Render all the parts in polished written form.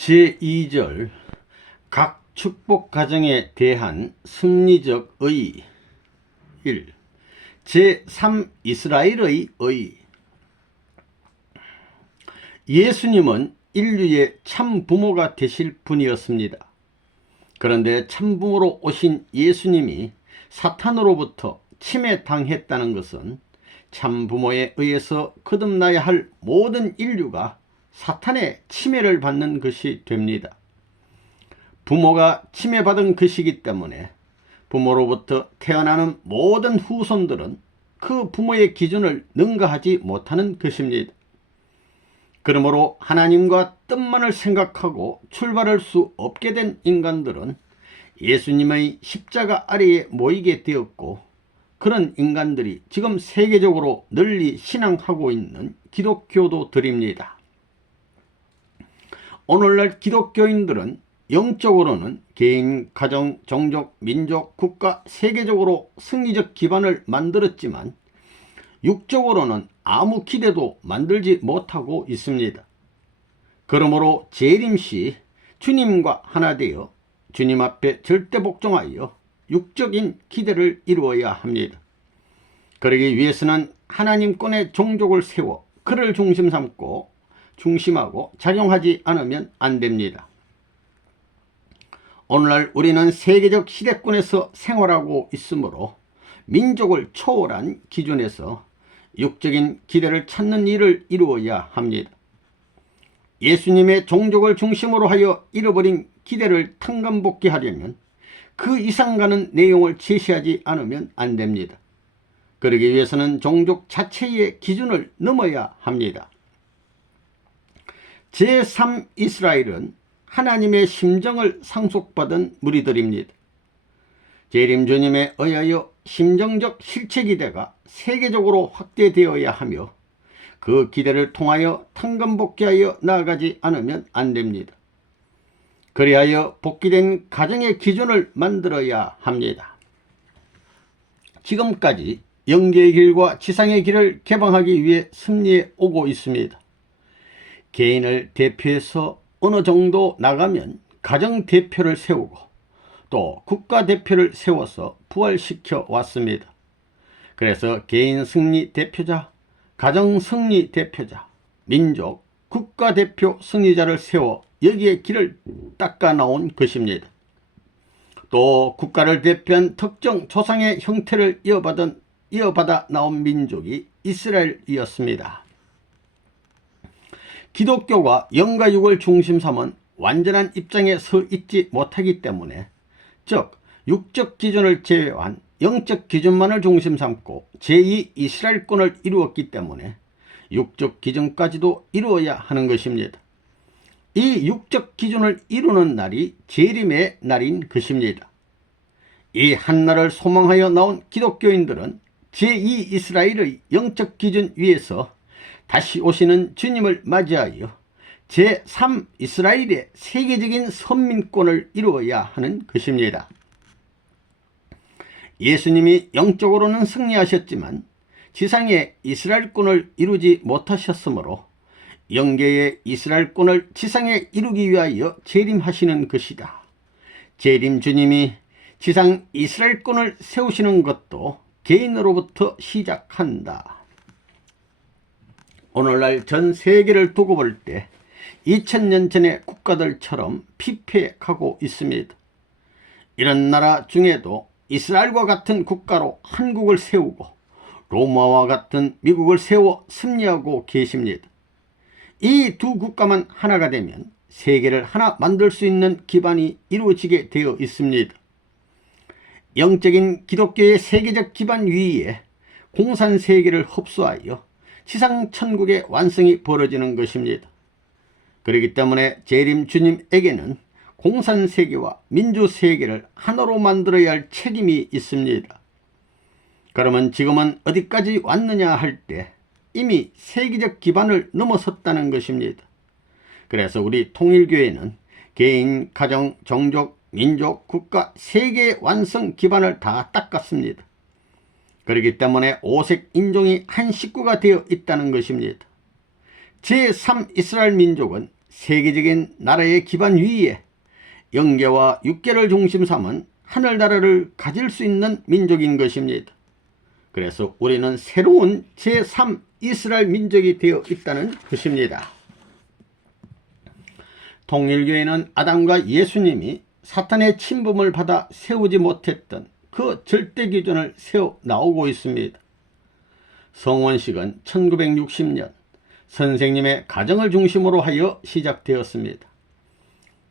제2절 각 축복 가정에 대한 승리적 의. 1. 제3 이스라엘의 의. 예수님은 인류의 참 부모가 되실 분이었습니다. 그런데 참 부모로 오신 예수님이 사탄으로부터 침해당했다는 것은 참 부모에 의해서 거듭나야 할 모든 인류가 사탄의 침해를 받는 것이 됩니다. 부모가 침해받은 것이기 때문에 부모로부터 태어나는 모든 후손들은 그 부모의 기준을 능가하지 못하는 것입니다. 그러므로 하나님과 뜻만을 생각하고 출발할 수 없게 된 인간들은 예수님의 십자가 아래에 모이게 되었고, 그런 인간들이 지금 세계적으로 널리 신앙하고 있는 기독교도들입니다. 오늘날 기독교인들은 영적으로는 개인, 가정, 종족, 민족, 국가, 세계적으로 승리적 기반을 만들었지만 육적으로는 아무 기대도 만들지 못하고 있습니다. 그러므로 재림시 주님과 하나 되어 주님 앞에 절대 복종하여 육적인 기대를 이루어야 합니다. 그러기 위해서는 하나님권의 종족을 세워 그를 중심 삼고 중심하고 작용하지 않으면 안 됩니다. 오늘날 우리는 세계적 시대권에서 생활하고 있으므로 민족을 초월한 기준에서 육적인 기대를 찾는 일을 이루어야 합니다. 예수님의 종족을 중심으로 하여 잃어버린 기대를 탕감복귀하려면 그 이상 가는 내용을 제시하지 않으면 안 됩니다. 그러기 위해서는 종족 자체의 기준을 넘어야 합니다. 제3 이스라엘은 하나님의 심정을 상속받은 무리들입니다. 재림 주님에 의하여 심정적 실체 기대가 세계적으로 확대되어야 하며 그 기대를 통하여 탕감복귀하여 나아가지 않으면 안 됩니다. 그리하여 복귀된 가정의 기준을 만들어야 합니다. 지금까지 영계의 길과 지상의 길을 개방하기 위해 승리해 오고 있습니다. 개인을 대표해서 어느 정도 나가면 가정 대표를 세우고 또 국가 대표를 세워서 부활시켜 왔습니다. 그래서 개인 승리 대표자, 가정 승리 대표자, 민족, 국가 대표 승리자를 세워 여기에 길을 닦아 나온 것입니다. 또 국가를 대표한 특정 조상의 형태를 이어받아 나온 민족이 이스라엘이었습니다. 기독교가 영과 육을 중심 삼은 완전한 입장에 서 있지 못하기 때문에, 즉 육적 기준을 제외한 영적 기준만을 중심 삼고 제2 이스라엘권을 이루었기 때문에 육적 기준까지도 이루어야 하는 것입니다. 이 육적 기준을 이루는 날이 재림의 날인 것입니다. 이 한날을 소망하여 나온 기독교인들은 제2 이스라엘의 영적 기준 위에서 다시 오시는 주님을 맞이하여 제3 이스라엘의 세계적인 선민권을 이루어야 하는 것입니다. 예수님이 영적으로는 승리하셨지만 지상의 이스라엘권을 이루지 못하셨으므로 영계의 이스라엘권을 지상에 이루기 위하여 재림하시는 것이다. 재림 주님이 지상 이스라엘권을 세우시는 것도 개인으로부터 시작한다. 오늘날 전 세계를 두고 볼 때 2000년 전의 국가들처럼 피폐하고 있습니다. 이런 나라 중에도 이스라엘과 같은 국가로 한국을 세우고 로마와 같은 미국을 세워 승리하고 계십니다. 이 두 국가만 하나가 되면 세계를 하나 만들 수 있는 기반이 이루어지게 되어 있습니다. 영적인 기독교의 세계적 기반 위에 공산세계를 흡수하여 지상천국의 완성이 벌어지는 것입니다. 그렇기 때문에 재림 주님에게는 공산세계와 민주세계를 하나로 만들어야 할 책임이 있습니다. 그러면 지금은 어디까지 왔느냐 할 때 이미 세계적 기반을 넘어섰다는 것입니다. 그래서 우리 통일교회는 개인, 가정, 종족, 민족, 국가, 세계의 완성 기반을 다 닦았습니다. 그렇기 때문에 오색 인종이 한 식구가 되어 있다는 것입니다. 제3 이스라엘 민족은 세계적인 나라의 기반 위에 영계와 육계를 중심 삼은 하늘나라를 가질 수 있는 민족인 것입니다. 그래서 우리는 새로운 제3 이스라엘 민족이 되어 있다는 것입니다. 통일교회는 아담과 예수님이 사탄의 침범을 받아 세우지 못했던 그 절대 기준을 세워 나오고 있습니다. 성원식은 1960년 선생님의 가정을 중심으로 하여 시작되었습니다.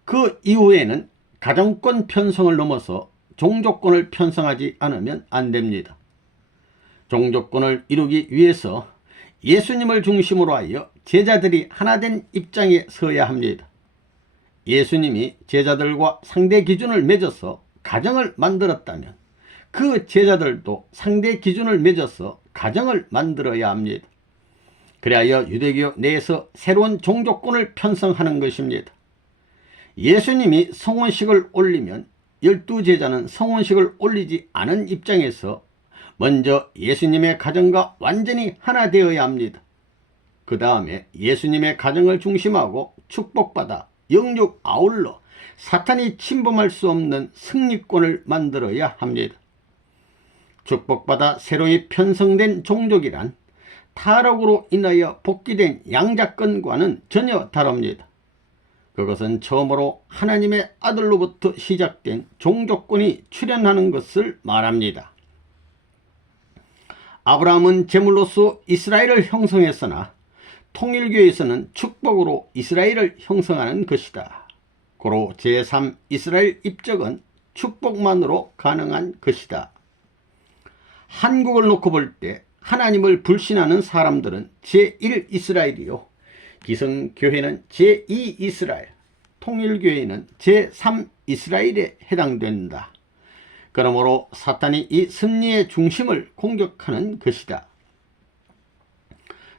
그 이후에는 가정권 편성을 넘어서 종족권을 편성하지 않으면 안 됩니다. 종족권을 이루기 위해서 예수님을 중심으로 하여 제자들이 하나된 입장에 서야 합니다. 예수님이 제자들과 상대 기준을 맺어서 가정을 만들었다면 그 제자들도 상대 기준을 맺어서 가정을 만들어야 합니다. 그리하여 유대교 내에서 새로운 종족권을 편성하는 것입니다. 예수님이 성원식을 올리면 12제자는 성원식을 올리지 않은 입장에서 먼저 예수님의 가정과 완전히 하나 되어야 합니다. 그 다음에 예수님의 가정을 중심하고 축복받아 영육 아울러 사탄이 침범할 수 없는 승리권을 만들어야 합니다. 축복받아 새로이 편성된 종족이란 타락으로 인하여 복귀된 양자권과는 전혀 다릅니다. 그것은 처음으로 하나님의 아들로부터 시작된 종족권이 출현하는 것을 말합니다. 아브라함은 제물로서 이스라엘을 형성했으나 통일교에서는 축복으로 이스라엘을 형성하는 것이다. 고로 제3 이스라엘 입적은 축복만으로 가능한 것이다. 한국을 놓고 볼 때 하나님을 불신하는 사람들은 제1 이스라엘이요, 기성교회는 제2 이스라엘, 통일교회는 제3 이스라엘에 해당된다. 그러므로 사탄이 이 승리의 중심을 공격하는 것이다.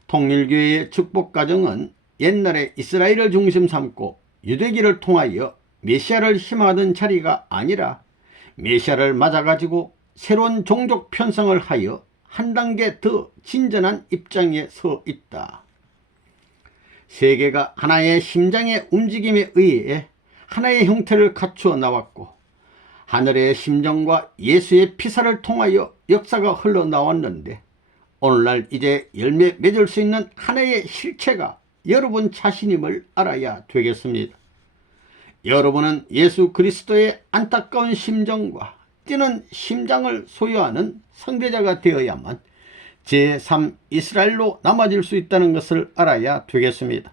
통일교회의 축복가정은 옛날에 이스라엘을 중심 삼고 유대기를 통하여 메시아를 희망하던 자리가 아니라 메시아를 맞아가지고 새로운 종족 편성을 하여 한 단계 더 진전한 입장에 서 있다. 세계가 하나의 심장의 움직임에 의해 하나의 형태를 갖추어 나왔고 하늘의 심정과 예수의 피사를 통하여 역사가 흘러나왔는데 오늘날 이제 열매 맺을 수 있는 하나의 실체가 여러분 자신임을 알아야 되겠습니다. 여러분은 예수 그리스도의 안타까운 심정과 뛰는 심장을 소유하는 성대자가 되어야만 제3 이스라엘로 남아질 수 있다는 것을 알아야 되겠습니다.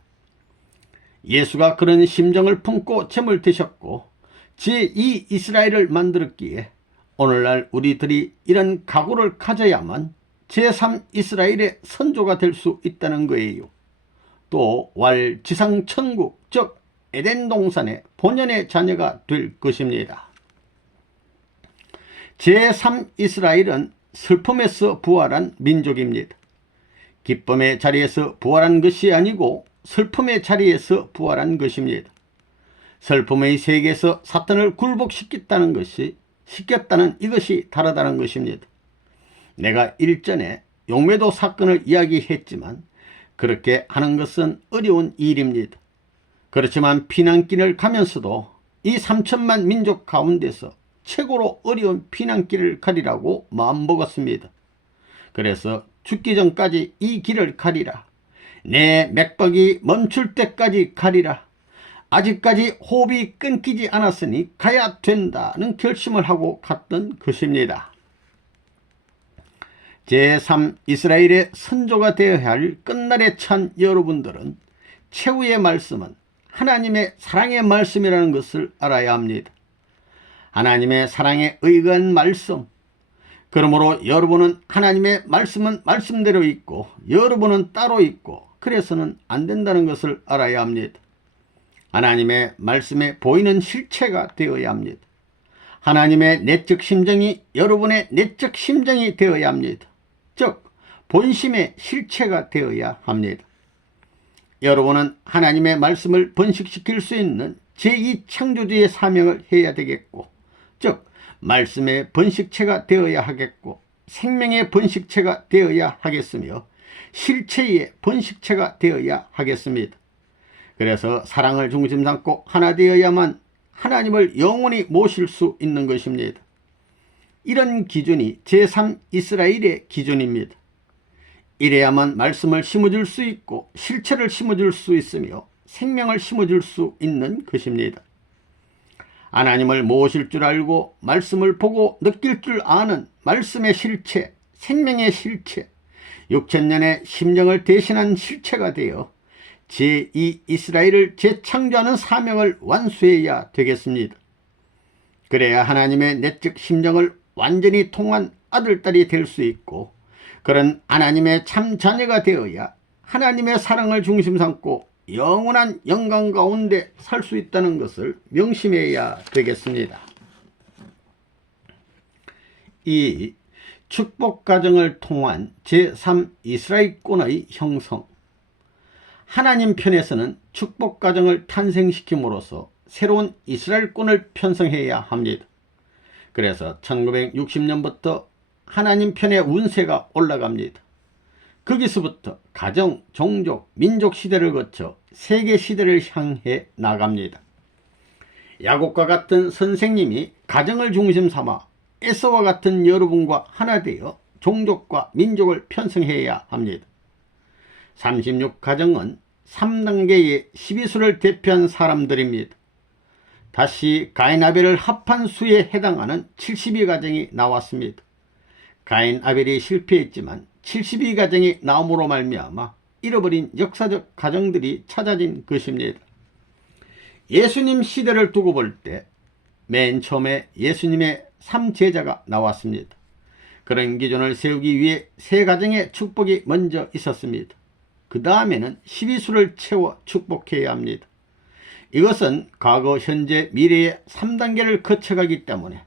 예수가 그런 심정을 품고 점을 드셨고 제2 이스라엘을 만들었기에 오늘날 우리들이 이런 각오를 가져야만 제3 이스라엘의 선조가 될 수 있다는 거예요. 또 지상천국 즉 에덴 동산의 본연의 자녀가 될 것입니다. 제3 이스라엘은 슬픔에서 부활한 민족입니다. 기쁨의 자리에서 부활한 것이 아니고 슬픔의 자리에서 부활한 것입니다. 슬픔의 세계에서 사탄을 굴복시켰다는 이것이 다르다는 것입니다. 내가 일전에 용매도 사건을 이야기했지만 그렇게 하는 것은 어려운 일입니다. 그렇지만 피난길을 가면서도 이 3천만 민족 가운데서 최고로 어려운 피난길을 가리라고 마음먹었습니다. 그래서 죽기 전까지 이 길을 가리라. 내 맥박이 멈출 때까지 가리라. 아직까지 호흡이 끊기지 않았으니 가야 된다는 결심을 하고 갔던 것입니다. 제3 이스라엘의 선조가 되어야 할 끝날에 찬 여러분들은 최후의 말씀은 하나님의 사랑의 말씀이라는 것을 알아야 합니다. 하나님의 사랑에 의거한 말씀, 그러므로 여러분은 하나님의 말씀은 말씀대로 있고 여러분은 따로 있고 그래서는 안 된다는 것을 알아야 합니다. 하나님의 말씀에 보이는 실체가 되어야 합니다. 하나님의 내적 심정이 여러분의 내적 심정이 되어야 합니다. 즉 본심의 실체가 되어야 합니다. 여러분은 하나님의 말씀을 번식시킬 수 있는 제2창조주의 사명을 해야 되겠고, 즉 말씀의 번식체가 되어야 하겠고 생명의 번식체가 되어야 하겠으며 실체의 번식체가 되어야 하겠습니다. 그래서 사랑을 중심 삼고 하나 되어야만 하나님을 영원히 모실 수 있는 것입니다. 이런 기준이 제3 이스라엘의 기준입니다. 이래야만 말씀을 심어줄 수 있고 실체를 심어줄 수 있으며 생명을 심어줄 수 있는 것입니다. 하나님을 모실 줄 알고 말씀을 보고 느낄 줄 아는 말씀의 실체, 생명의 실체, 6000년의 심령을 대신한 실체가 되어 제2 이스라엘을 재창조하는 사명을 완수해야 되겠습니다. 그래야 하나님의 내적 심령을 완전히 통한 아들딸이 될 수 있고 그런 하나님의 참 자녀가 되어야 하나님의 사랑을 중심 삼고 영원한 영광 가운데 살 수 있다는 것을 명심해야 되겠습니다. 이 축복 가정을 통한 제3 이스라엘권의 형성. 하나님 편에서는 축복 가정을 탄생시킴으로써 새로운 이스라엘권을 편성해야 합니다. 그래서 1960년부터 하나님 편의 운세가 올라갑니다. 거기서부터 가정, 종족, 민족 시대를 거쳐 세계 시대를 향해 나갑니다. 야곱과 같은 선생님이 가정을 중심 삼아 에서와 같은 여러분과 하나 되어 종족과 민족을 편성해야 합니다. 36가정은 3단계의 12수를 대표한 사람들입니다. 다시 가인 아벨을 합한 수에 해당하는 72가정이 나왔습니다. 가인 아벨이 실패했지만 72가정이 나옴으로 말미암아 잃어버린 역사적 가정들이 찾아진 것입니다. 예수님 시대를 두고 볼 때 맨 처음에 예수님의 3제자가 나왔습니다. 그런 기준을 세우기 위해 3가정의 축복이 먼저 있었습니다. 그 다음에는 12수를 채워 축복해야 합니다. 이것은 과거, 현재, 미래의 3단계를 거쳐가기 때문에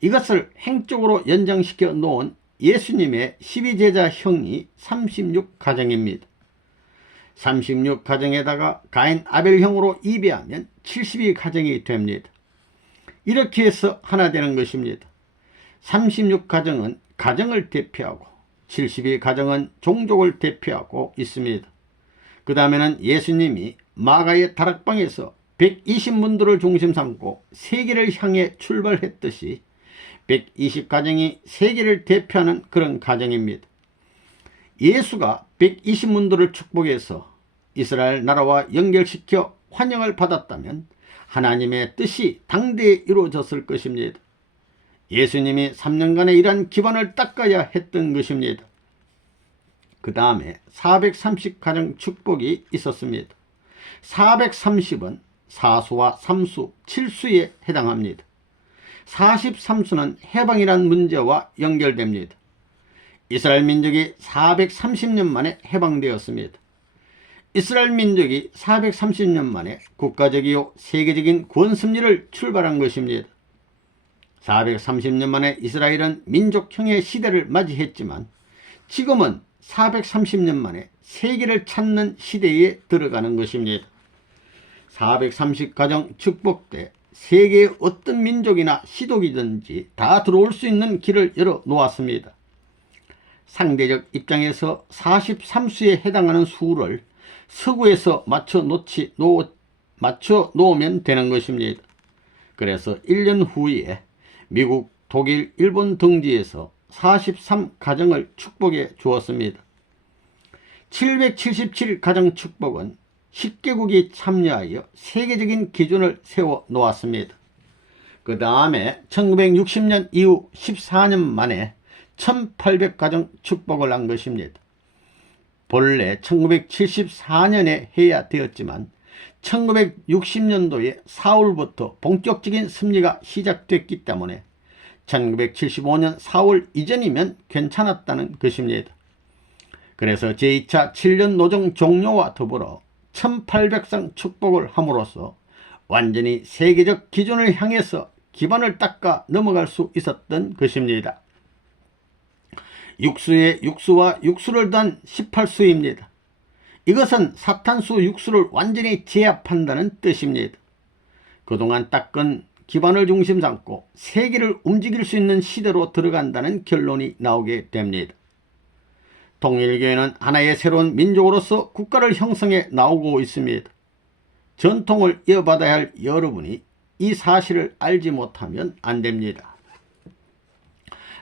이것을 행적으로 연장시켜 놓은 예수님의 12제자형이 36가정입니다. 36가정에다가 가인 아벨형으로 이배하면 72가정이 됩니다. 이렇게 해서 하나 되는 것입니다. 36가정은 가정을 대표하고 72가정은 종족을 대표하고 있습니다. 그 다음에는 예수님이 마가의 다락방에서 120문들을 중심 삼고 세계를 향해 출발했듯이 120가정이 세계를 대표하는 그런 가정입니다. 예수가 120문들을 축복해서 이스라엘 나라와 연결시켜 환영을 받았다면 하나님의 뜻이 당대에 이루어졌을 것입니다. 예수님이 3년간의 이러한 기반을 닦아야 했던 것입니다. 그 다음에 430가정 축복이 있었습니다. 430은 4수와 3수, 7수에 해당합니다. 43수는 해방이란 문제와 연결됩니다. 이스라엘 민족이 430년 만에 해방되었습니다. 이스라엘 민족이 430년 만에 국가적이요 세계적인 구원 승리를 출발한 것입니다. 430년 만에 이스라엘은 민족형의 시대를 맞이했지만 지금은 430년 만에 세계를 찾는 시대에 들어가는 것입니다. 430가정 축복 때 세계의 어떤 민족이나 시독이든지 다 들어올 수 있는 길을 열어 놓았습니다. 상대적 입장에서 43수에 해당하는 수를 서구에서 맞춰 놓으면 되는 것입니다. 그래서 1년 후에 미국, 독일, 일본 등지에서 43가정을 축복해 주었습니다. 777가정 축복은 10개국이 참여하여 세계적인 기준을 세워 놓았습니다. 그 다음에 1960년 이후 14년 만에 1800가정 축복을 한 것입니다. 본래 1974년에 해야 되었지만 1960년도에 4월부터 본격적인 섭리가 시작됐기 때문에 1975년 4월 이전이면 괜찮았다는 것입니다. 그래서 제2차 7년 노정 종료와 더불어 1800상 축복을 함으로써 완전히 세계적 기준을 향해서 기반을 닦아 넘어갈 수 있었던 것입니다. 육수의 육수와 육수를 단 18수입니다. 이것은 사탄수 육수를 완전히 제압한다는 뜻입니다. 그동안 닦은 기반을 중심 삼고 세계를 움직일 수 있는 시대로 들어간다는 결론이 나오게 됩니다. 통일교회는 하나의 새로운 민족으로서 국가를 형성해 나오고 있습니다. 전통을 이어받아야 할 여러분이 이 사실을 알지 못하면 안 됩니다.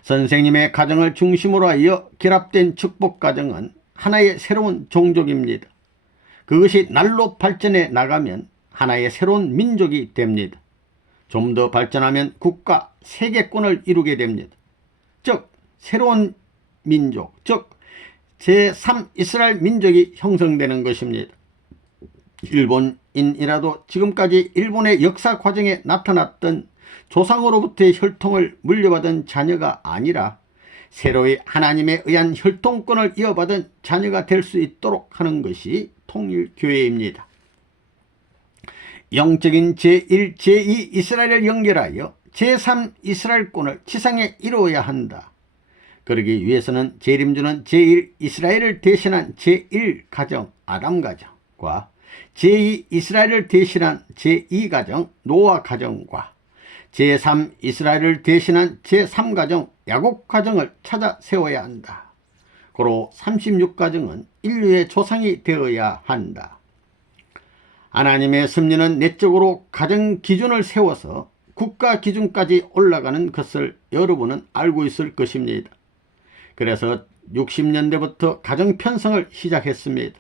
선생님의 가정을 중심으로 하여 결합된 축복가정은 하나의 새로운 종족입니다. 그것이 날로 발전해 나가면 하나의 새로운 민족이 됩니다. 좀 더 발전하면 국가, 세계권을 이루게 됩니다. 즉 새로운 민족, 즉 제3 이스라엘 민족이 형성되는 것입니다. 일본인이라도 지금까지 일본의 역사 과정에 나타났던 조상으로부터의 혈통을 물려받은 자녀가 아니라 새로이 하나님에 의한 혈통권을 이어받은 자녀가 될 수 있도록 하는 것이 통일교회입니다. 영적인 제1, 제2 이스라엘을 연결하여 제3 이스라엘권을 지상에 이루어야 한다. 그러기 위해서는 재림주는 제1 이스라엘을 대신한 제1 가정 아담 가정과 제2 이스라엘을 대신한 제2 가정 노아 가정과 제3 이스라엘을 대신한 제3 가정 야곱 가정을 찾아 세워야 한다. 고로 36가정은 인류의 조상이 되어야 한다. 하나님의 섭리는 내적으로 가정 기준을 세워서 국가 기준까지 올라가는 것을 여러분은 알고 있을 것입니다. 그래서 60년대부터 가정 편성을 시작했습니다.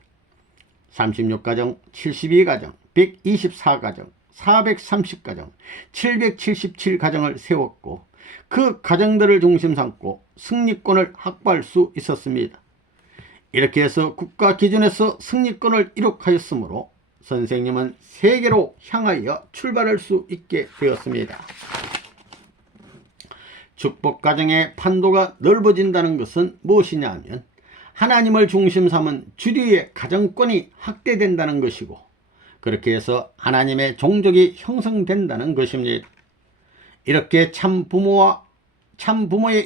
36가정, 72가정, 124가정, 430가정, 777가정을 세웠고 그 가정들을 중심 삼고 승리권을 확보할 수 있었습니다. 이렇게 해서 국가 기준에서 승리권을 이룩하였으므로 선생님은 세계로 향하여 출발할 수 있게 되었습니다. 축복가정의 판도가 넓어진다는 것은 무엇이냐 하면 하나님을 중심 삼은 주류의 가정권이 확대된다는 것이고 그렇게 해서 하나님의 종족이 형성된다는 것입니다. 이렇게 참부모의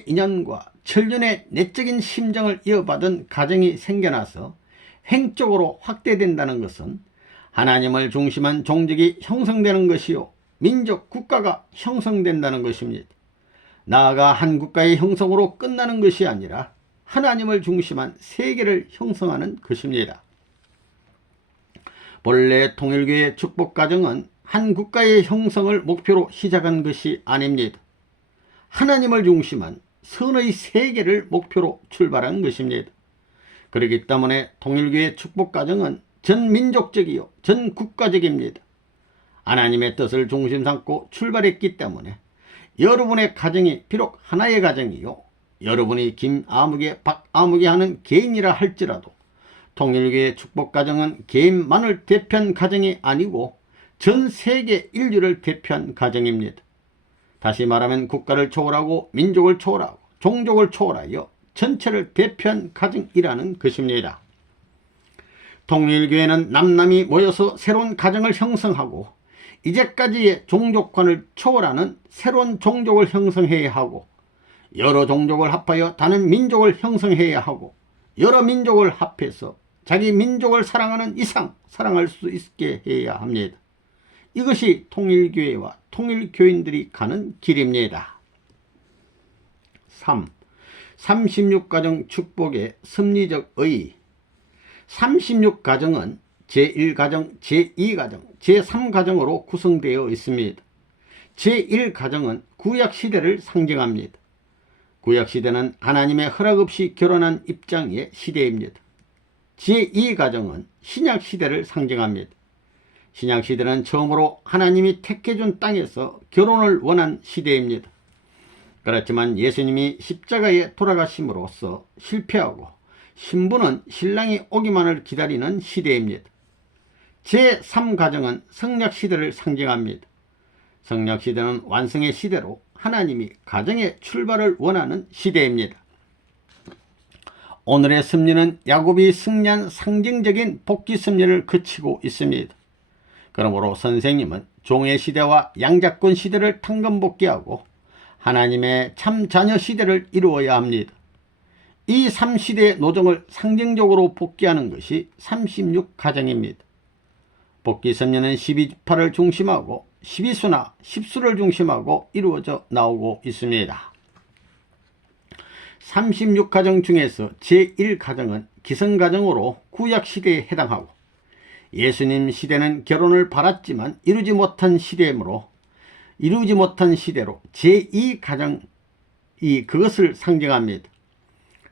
인연과 천륜의 내적인 심정을 이어받은 가정이 생겨나서 횡적으로 확대된다는 것은 하나님을 중심한 종족이 형성되는 것이요 민족 국가가 형성된다는 것입니다. 나아가 한 국가의 형성으로 끝나는 것이 아니라 하나님을 중심한 세계를 형성하는 것입니다. 본래 통일교의 축복가정은 한 국가의 형성을 목표로 시작한 것이 아닙니다. 하나님을 중심한 선의 세계를 목표로 출발한 것입니다. 그렇기 때문에 통일교의 축복가정은 전민족적이요 전국가적입니다. 하나님의 뜻을 중심 삼고 출발했기 때문에 여러분의 가정이 비록 하나의 가정이요 여러분이 김아무개 박아무개 하는 개인이라 할지라도 통일교의 축복가정은 개인만을 대표한 가정이 아니고 전 세계 인류를 대표한 가정입니다. 다시 말하면 국가를 초월하고 민족을 초월하고 종족을 초월하여 전체를 대표한 가정이라는 것입니다. 통일교회는 남남이 모여서 새로운 가정을 형성하고 이제까지의 종족관을 초월하는 새로운 종족을 형성해야 하고 여러 종족을 합하여 다른 민족을 형성해야 하고 여러 민족을 합해서 자기 민족을 사랑하는 이상 사랑할 수 있게 해야 합니다. 이것이 통일교회와 통일교인들이 가는 길입니다. 3. 36가정 축복의 섭리적 의의. 36가정은 제1가정, 제2가정, 제3가정으로 구성되어 있습니다. 제1가정은 구약시대를 상징합니다. 구약시대는 하나님의 허락 없이 결혼한 입장의 시대입니다. 제2가정은 신약시대를 상징합니다. 신약시대는 처음으로 하나님이 택해준 땅에서 결혼을 원한 시대입니다. 그렇지만 예수님이 십자가에 돌아가심으로써 실패하고 신부는 신랑이 오기만을 기다리는 시대입니다. 제3가정은 성약시대를 상징합니다. 성약시대는 완성의 시대로 하나님이 가정의 출발을 원하는 시대입니다. 오늘의 섭리는 야곱이 승리한 상징적인 복귀 섭리를 그치고 있습니다. 그러므로 선생님은 종의 시대와 양자권 시대를 탕감복귀하고 하나님의 참 자녀 시대를 이루어야 합니다. 이 3시대의 노정을 상징적으로 복귀하는 것이 36가정입니다. 복귀 섭리는 12지파를 중심하고 12수나 10수를 중심하고 이루어져 나오고 있습니다. 36가정 중에서 제1가정은 기성가정으로 구약시대에 해당하고 예수님 시대는 결혼을 바랐지만 이루지 못한 시대로 제2가정이 그것을 상징합니다.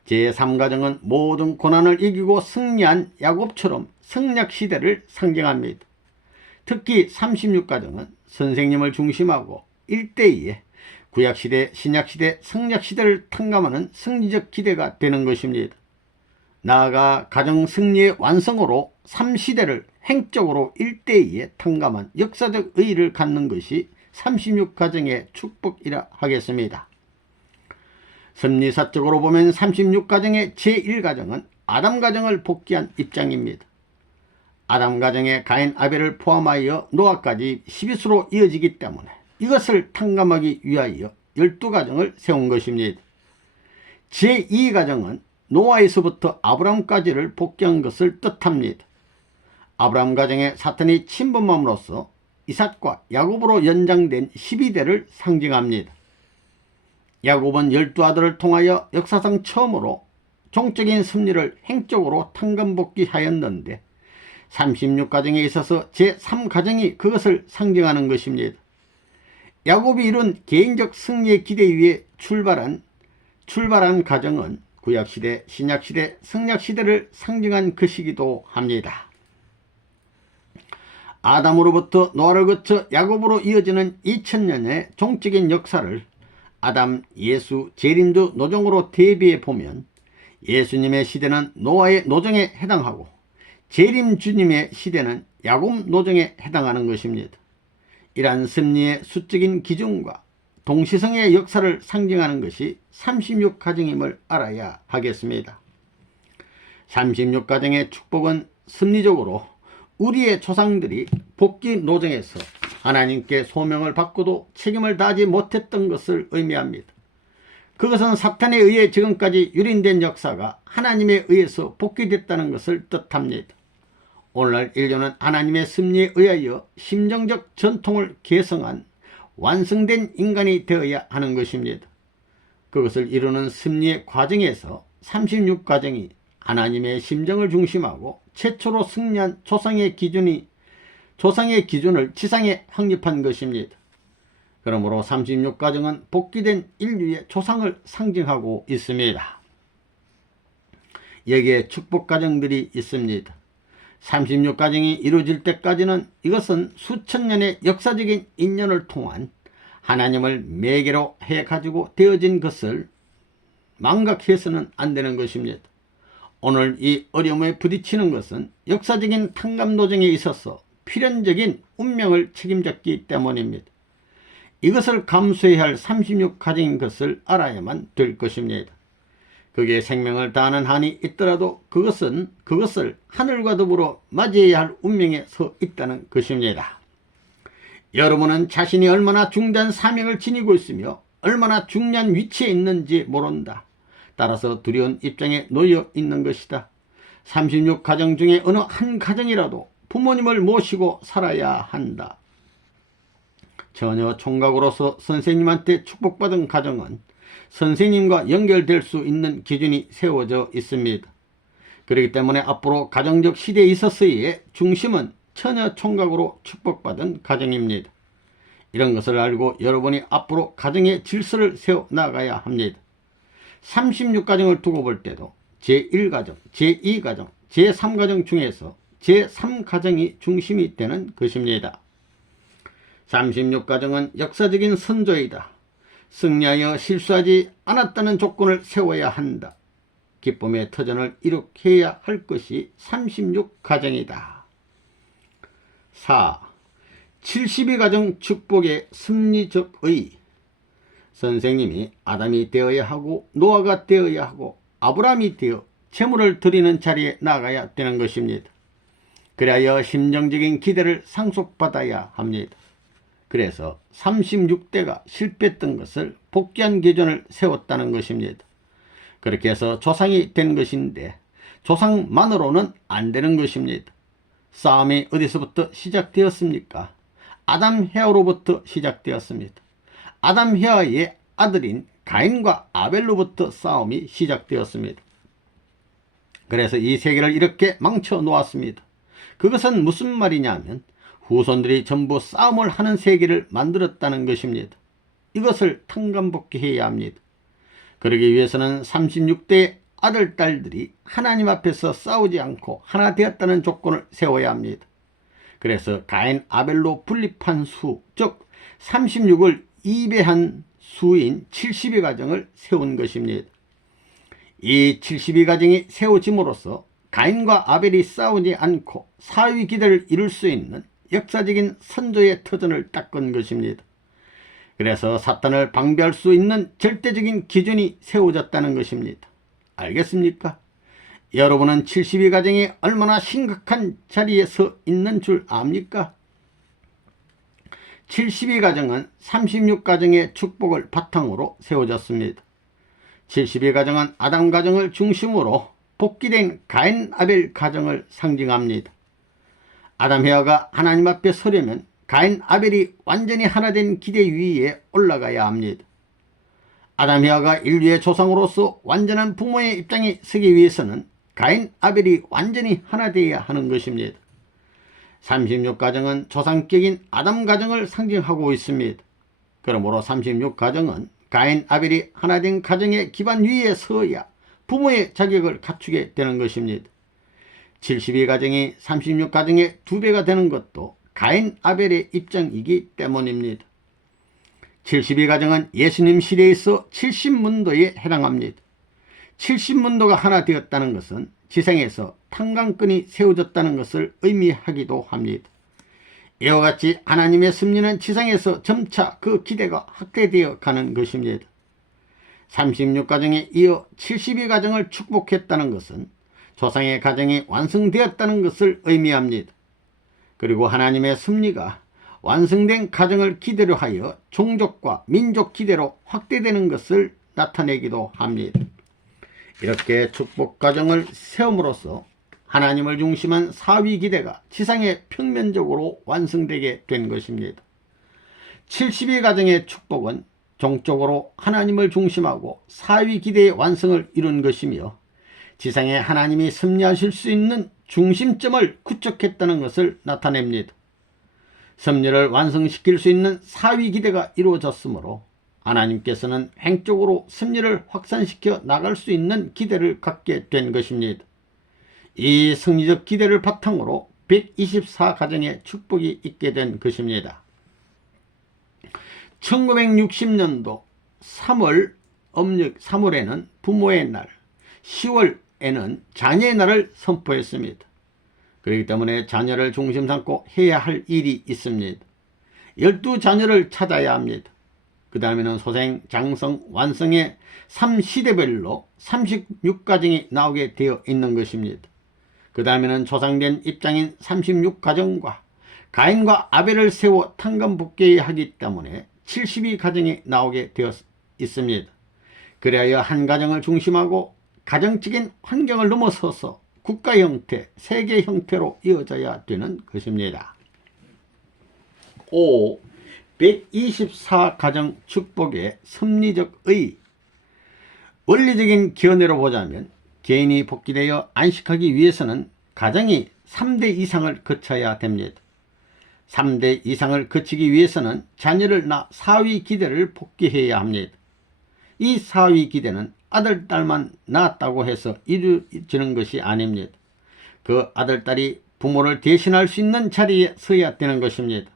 제3가정은 모든 고난을 이기고 승리한 야곱처럼 성약시대를 상징합니다. 특히 36가정은 선생님을 중심하고 일대의에 구약시대, 신약시대, 성약시대를 탕감하는 승리적 기대가 되는 것입니다. 나아가 가정 승리의 완성으로 3시대를 횡적으로 일대의에 탕감한 역사적 의의를 갖는 것이 36가정의 축복이라 하겠습니다. 섭리사적으로 보면 36가정의 제1가정은 아담 가정을 복귀한 입장입니다. 아담 가정의 가인 아벨을 포함하여 노아까지 12수로 이어지기 때문에 이것을 탕감하기 위하여 12가정을 세운 것입니다. 제2가정은 노아에서부터 아브람까지를 복귀한 것을 뜻합니다. 아브람 가정에 사탄이 침범함으로써 이삭과 야곱으로 연장된 12대를 상징합니다. 야곱은 12아들을 통하여 역사상 처음으로 종적인 섭리를 행적으로 탕감복귀하였는데 36가정에 있어서 제3가정이 그것을 상징하는 것입니다. 야곱이 이룬 개인적 승리의 기대 위에 출발한 가정은 구약시대, 신약시대, 성약시대를 상징한 것이기도 합니다. 아담으로부터 노아를 거쳐 야곱으로 이어지는 2000년의 종적인 역사를 아담, 예수, 재림주 노정으로 대비해 보면 예수님의 시대는 노아의 노정에 해당하고 재림주님의 시대는 야곱 노정에 해당하는 것입니다. 이러한 섭리의 수적인 기준과 동시성의 역사를 상징하는 것이 36가정임을 알아야 하겠습니다. 36가정의 축복은 섭리적으로 우리의 조상들이 복귀 노정에서 하나님께 소명을 받고도 책임을 다하지 못했던 것을 의미합니다. 그것은 사탄에 의해 지금까지 유린된 역사가 하나님에 의해서 복귀됐다는 것을 뜻합니다. 오늘날 인류는 하나님의 섭리에 의하여 심정적 전통을 개성한 완성된 인간이 되어야 하는 것입니다. 그것을 이루는 섭리의 과정에서 36가정이 하나님의 심정을 중심하고 최초로 승리한 조상의 기준을 지상에 확립한 것입니다. 그러므로 36가정은 복귀된 인류의 조상을 상징하고 있습니다. 여기에 축복가정들이 있습니다. 36가정이 이루어질 때까지는 이것은 수천 년의 역사적인 인연을 통한 하나님을 매개로 해가지고 되어진 것을 망각해서는 안 되는 것입니다. 오늘 이 어려움에 부딪히는 것은 역사적인 탕감노정에 있어서 필연적인 운명을 책임졌기 때문입니다. 이것을 감수해야 할 36가정인 것을 알아야만 될 것입니다. 거기에 생명을 다하는 한이 있더라도 그것을 하늘과 더불어 맞이해야 할 운명에 서 있다는 것입니다. 여러분은 자신이 얼마나 중대한 사명을 지니고 있으며 얼마나 중요한 위치에 있는지 모른다. 따라서 두려운 입장에 놓여 있는 것이다. 36가정 중에 어느 한 가정이라도 부모님을 모시고 살아야 한다. 전혀 총각으로서 선생님한테 축복받은 가정은 선생님과 연결될 수 있는 기준이 세워져 있습니다. 그렇기 때문에 앞으로 가정적 시대에 있어서의 중심은 처녀 총각으로 축복받은 가정입니다. 이런 것을 알고 여러분이 앞으로 가정의 질서를 세워나가야 합니다. 36가정을 두고 볼 때도 제1가정, 제2가정, 제3가정 중에서 제3가정이 중심이 되는 것입니다. 36가정은 역사적인 선조이다. 승리하여 실수하지 않았다는 조건을 세워야 한다. 기쁨의 터전을 이룩해야 할 것이 36가정이다. 4. 72가정 축복의 섭리적 의의. 선생님이 아담이 되어야 하고 노아가 되어야 하고 아브라함이 되어 제물을 드리는 자리에 나가야 되는 것입니다. 그리하여 심정적인 기대를 상속받아야 합니다. 그래서 36대가 실패했던 것을 복귀한 기준을 세웠다는 것입니다. 그렇게 해서 조상이 된 것인데 조상만으로는 안 되는 것입니다. 싸움이 어디서부터 시작되었습니까? 아담 헤아로부터 시작되었습니다. 아담 헤아의 아들인 가인과 아벨로부터 싸움이 시작되었습니다. 그래서 이 세계를 이렇게 망쳐 놓았습니다. 그것은 무슨 말이냐 하면 후손들이 전부 싸움을 하는 세계를 만들었다는 것입니다. 이것을 탕감복귀해야 합니다. 그러기 위해서는 36대의 아들, 딸들이 하나님 앞에서 싸우지 않고 하나 되었다는 조건을 세워야 합니다. 그래서 가인, 아벨로 분립한 수, 즉 36을 2배한 수인 72 가정을 세운 것입니다. 이 72 가정이 세워짐으로써 가인과 아벨이 싸우지 않고 사위 기대를 이룰 수 있는 역사적인 선조의 터전을 닦은 것입니다. 그래서 사탄을 방비할 수 있는 절대적인 기준이 세워졌다는 것입니다. 알겠습니까? 여러분은 72 가정이 얼마나 심각한 자리에 서 있는 줄 압니까? 72 가정은 36 가정의 축복을 바탕으로 세워졌습니다. 72 가정은 아담 가정을 중심으로 복귀된 가인 아벨 가정을 상징합니다. 아담 헤아가 하나님 앞에 서려면 가인 아벨이 완전히 하나된 기대 위에 올라가야 합니다. 아담 헤아가 인류의 조상으로서 완전한 부모의 입장에 서기 위해서는 가인 아벨이 완전히 하나 되어야 하는 것입니다. 36 가정은 조상격인 아담 가정을 상징하고 있습니다. 그러므로 36 가정은 가인 아벨이 하나된 가정의 기반 위에 서야 부모의 자격을 갖추게 되는 것입니다. 72 가정이 36 가정의 2배가 되는 것도 가인 아벨의 입장이기 때문입니다. 72 가정은 예수님 시대에서 70문도에 해당합니다. 70문도가 하나 되었다는 것은 지상에서 탄광권이 세워졌다는 것을 의미하기도 합니다. 이와 같이 하나님의 섭리는 지상에서 점차 그 기대가 확대되어 가는 것입니다. 36 가정에 이어 72 가정을 축복했다는 것은 조상의 가정이 완성되었다는 것을 의미합니다. 그리고 하나님의 섭리가 완성된 가정을 기대로 하여 종족과 민족 기대로 확대되는 것을 나타내기도 합니다. 이렇게 축복 가정을 세움으로써 하나님을 중심한 사위 기대가 지상에 평면적으로 완성되게 된 것입니다. 72 가정의 축복은 종적으로 하나님을 중심하고 사위 기대의 완성을 이룬 것이며 지상에 하나님이 섭리하실 수 있는 중심점을 구축했다는 것을 나타냅니다. 섭리를 완성시킬 수 있는 사위 기대가 이루어졌으므로 하나님께서는 행적으로 섭리를 확산시켜 나갈 수 있는 기대를 갖게 된 것입니다. 이 승리적 기대를 바탕으로 124 가정의 축복이 있게 된 것입니다. 1960년도 3월 음력 3월에는 부모의 날, 10월에는 자녀의 날을 선포했습니다. 그렇기 때문에 자녀를 중심 삼고 해야 할 일이 있습니다. 12자녀를 찾아야 합니다. 그 다음에는 소생, 장성, 완성의 3시대별로 36가정이 나오게 되어 있는 것입니다. 그 다음에는 조상된 입장인 36가정과 가인과 아벨을 세워 탕감복귀해야 하기 때문에 72가정이 나오게 되어 있습니다. 그래야 한 가정을 중심하고 가정적인 환경을 넘어서서 국가 형태, 세계 형태로 이어져야 되는 것입니다. 5. 124 가정 축복의 섭리적 의. 원리적인 견해로 보자면 개인이 복귀되어 안식하기 위해서는 가정이 3대 이상을 거쳐야 됩니다. 3대 이상을 거치기 위해서는 자녀를 낳아 사위 기대를 복귀해야 합니다. 이 사위 기대는 아들, 딸만 낳았다고 해서 이루어지는 것이 아닙니다. 그 아들, 딸이 부모를 대신할 수 있는 자리에 서야 되는 것입니다.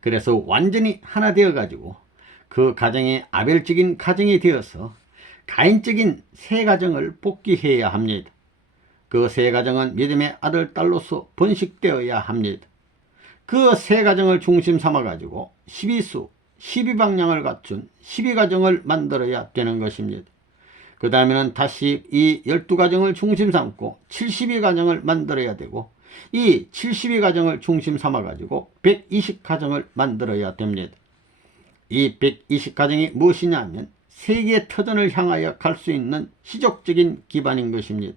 그래서 완전히 하나 되어 가지고 그 가정이 아벨적인 가정이 되어서 가인적인 새 가정을 복귀해야 합니다. 그 새 가정은 믿음의 아들, 딸로서 번식되어야 합니다. 그 새 가정을 중심 삼아 가지고 12수, 12방향을 갖춘 12가정을 만들어야 되는 것입니다. 그 다음에는 다시 이 12가정을 중심 삼고 72가정을 만들어야 되고 이 72가정을 중심 삼아 가지고 120가정을 만들어야 됩니다. 이 120가정이 무엇이냐 하면 세계 터전을 향하여 갈 수 있는 시족적인 기반인 것입니다.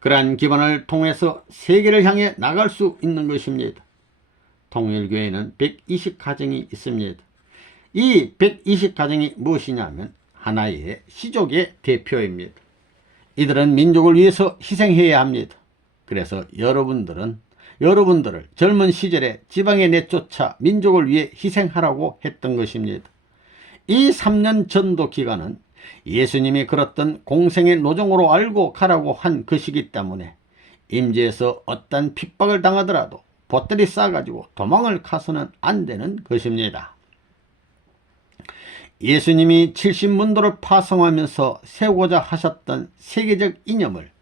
그러한 기반을 통해서 세계를 향해 나갈 수 있는 것입니다. 통일교회는 120가정이 있습니다. 이 120가정이 무엇이냐 하면 하나의 시족의 대표입니다. 이들은 민족을 위해서 희생해야 합니다. 그래서 여러분들은 여러분들을 젊은 시절에 지방에 내쫓아 민족을 위해 희생하라고 했던 것입니다. 이 3년 전도 기간은 예수님이 걸었던 공생의 노정으로 알고 가라고 한 것이기 때문에 임지에서 어떤 핍박을 당하더라도 보따리 싸가지고 도망을 가서는 안 되는 것입니다. 예수님이 70문도를 파송하면서 세우고자 하셨던 세계적 이념을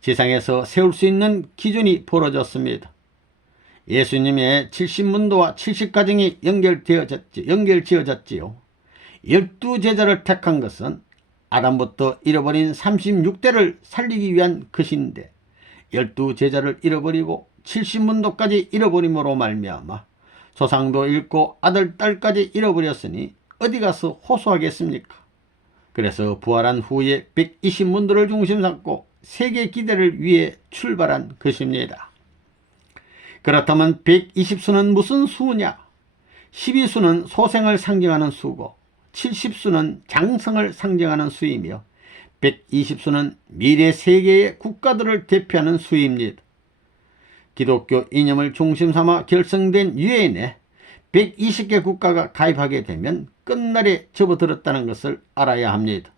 지상에서 세울 수 있는 기준이 벌어졌습니다. 예수님의 70문도와 70가정이 연결지어졌지요. 12제자를 택한 것은 아담부터 잃어버린 36대를 살리기 위한 것인데 12제자를 잃어버리고 70문도까지 잃어버림으로 말미암아 조상도 잃고 아들, 딸까지 잃어버렸으니 어디 가서 호소하겠습니까? 그래서 부활한 후에 120문도를 중심 삼고 세계 기대를 위해 출발한 것입니다. 그렇다면 120수는 무슨 수냐? 12수는 소생을 상징하는 수고 70수는 장성을 상징하는 수이며 120수는 미래 세계의 국가들을 대표하는 수입니다. 기독교 이념을 중심 삼아 결성된 유엔에 120개 국가가 가입하게 되면 끝날에 접어들었다는 것을 알아야 합니다.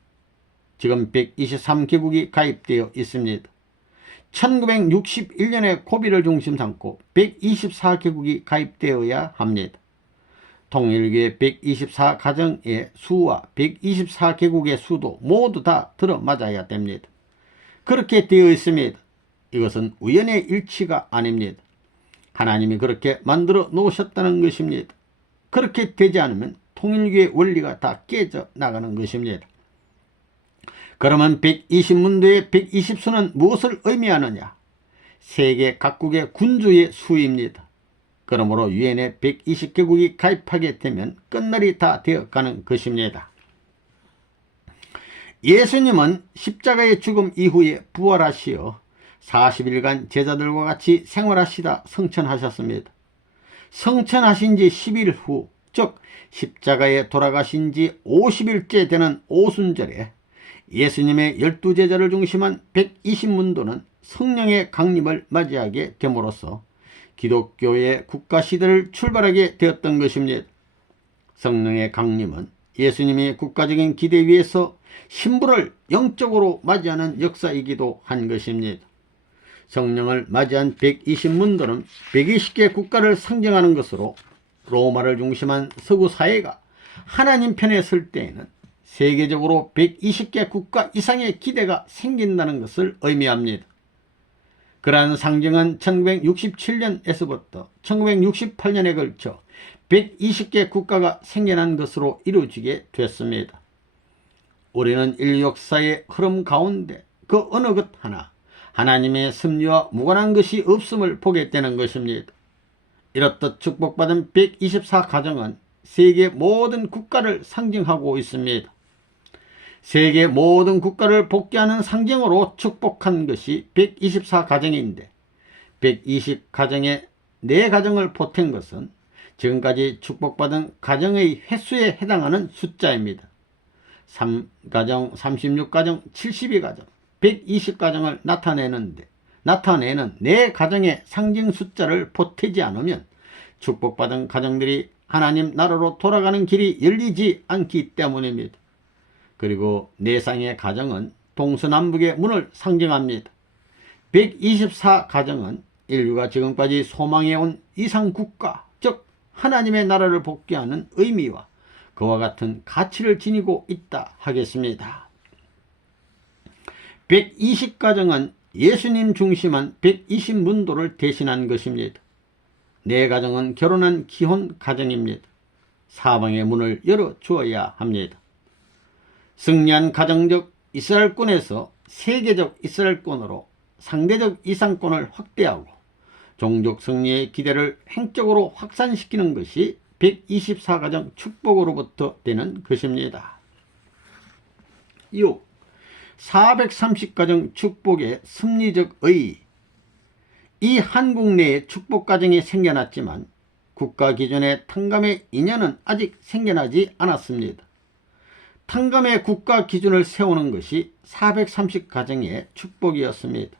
지금 123개국이 가입되어 있습니다. 1961년에 고비를 중심 삼고 124개국이 가입되어야 합니다. 통일교의 124가정의 수와 124개국의 수도 모두 다 들어맞아야 됩니다. 그렇게 되어 있습니다. 이것은 우연의 일치가 아닙니다. 하나님이 그렇게 만들어 놓으셨다는 것입니다. 그렇게 되지 않으면 통일교의 원리가 다 깨져 나가는 것입니다. 그러면 120문도의 120수는 무엇을 의미하느냐? 세계 각국의 군주의 수입니다. 그러므로 유엔에 120개국이 가입하게 되면 끝날이 다 되어가는 것입니다. 예수님은 십자가의 죽음 이후에 부활하시어 40일간 제자들과 같이 생활하시다 성천하셨습니다. 성천하신 지 10일 후, 즉 십자가에 돌아가신 지 50일째 되는 오순절에 예수님의 12제자를 중심한 120문도는 성령의 강림을 맞이하게 됨으로써 기독교의 국가시대를 출발하게 되었던 것입니다. 성령의 강림은 예수님이 국가적인 기대 위에서 신부를 영적으로 맞이하는 역사이기도 한 것입니다. 성령을 맞이한 120문도는 120개 국가를 상징하는 것으로 로마를 중심한 서구 사회가 하나님 편에 설 때에는 세계적으로 120개 국가 이상의 기대가 생긴다는 것을 의미합니다. 그러한 상징은 1967년에서부터 1968년에 걸쳐 120개 국가가 생겨난 것으로 이루어지게 됐습니다. 우리는 인류 역사의 흐름 가운데 그 어느 것 하나 하나님의 섭리와 무관한 것이 없음을 보게 되는 것입니다. 이렇듯 축복받은 124가정은 세계 모든 국가를 상징하고 있습니다. 세계 모든 국가를 복귀하는 상징으로 축복한 것이 124가정인데 120가정에 4가정을 보탠 것은 지금까지 축복받은 가정의 횟수에 해당하는 숫자입니다. 3가정, 36가정, 72가정, 120가정을 나타내는 4가정의 상징 숫자를 보태지 않으면 축복받은 가정들이 하나님 나라로 돌아가는 길이 열리지 않기 때문입니다. 그리고 내상의 가정은 동서남북의 문을 상징합니다. 124가정은 인류가 지금까지 소망해온 이상국가, 즉 하나님의 나라를 복귀하는 의미와 그와 같은 가치를 지니고 있다 하겠습니다. 120가정은 예수님 중심한 120문도를 대신한 것입니다. 4가정은 결혼한 기혼 가정입니다. 사방의 문을 열어주어야 합니다. 승리한 가정적 이스라엘권에서 세계적 이스라엘권으로 상대적 이상권을 확대하고 종족 승리의 기대를 행적으로 확산시키는 것이 124가정 축복으로부터 되는 것입니다. 6. 430가정 축복의 섭리적 의의. 이 한국 내에 축복가정이 생겨났지만 국가 기준의 탕감의 인연은 아직 생겨나지 않았습니다. 탕감의 국가 기준을 세우는 것이 430가정의 축복이었습니다.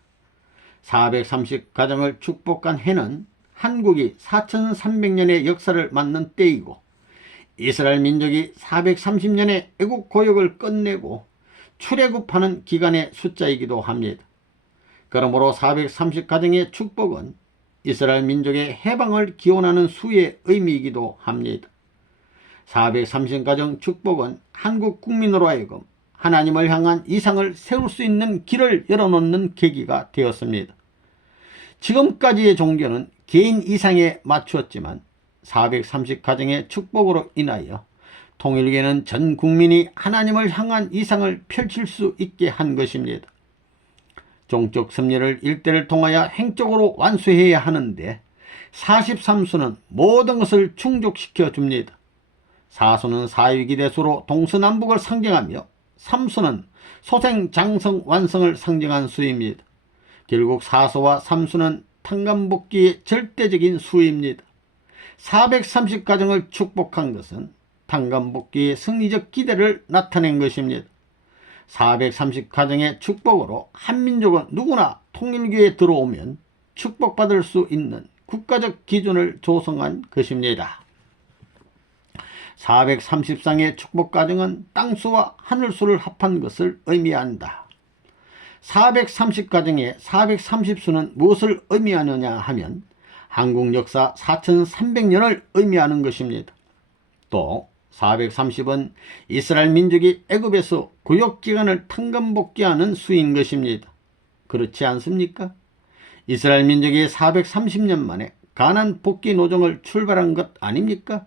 430가정을 축복한 해는 한국이 4300년의 역사를 맞는 때이고 이스라엘 민족이 430년의 애국 고역을 끝내고 출애굽하는 기간의 숫자이기도 합니다. 그러므로 430가정의 축복은 이스라엘 민족의 해방을 기원하는 수의 의미이기도 합니다. 430가정 축복은 한국 국민으로 하여금 하나님을 향한 이상을 세울 수 있는 길을 열어놓는 계기가 되었습니다. 지금까지의 종교는 개인 이상에 맞추었지만 430가정의 축복으로 인하여 통일교는 전 국민이 하나님을 향한 이상을 펼칠 수 있게 한 것입니다. 종적 섭리를 일대를 통하여 행적으로 완수해야 하는데 43수는 모든 것을 충족시켜 줍니다. 4수는 사위기대수로 동서남북을 상징하며 3수는 소생, 장성, 완성을 상징한 수입니다. 결국 4수와 3수는 탕감복귀의 절대적인 수입니다. 430가정을 축복한 것은 탕감복귀의 승리적 기대를 나타낸 것입니다. 430가정의 축복으로 한민족은 누구나 통일교에 들어오면 축복받을 수 있는 국가적 기준을 조성한 것입니다. 430쌍의 축복가정은 땅수와 하늘수를 합한 것을 의미한다. 430가정의 430수는 무엇을 의미하느냐 하면 한국 역사 4300년을 의미하는 것입니다. 또 430은 이스라엘 민족이 애굽에서 구역기간을 탕감복귀하는 수인 것입니다. 그렇지 않습니까? 이스라엘 민족이 430년 만에 가나안 복귀 노정을 출발한 것 아닙니까?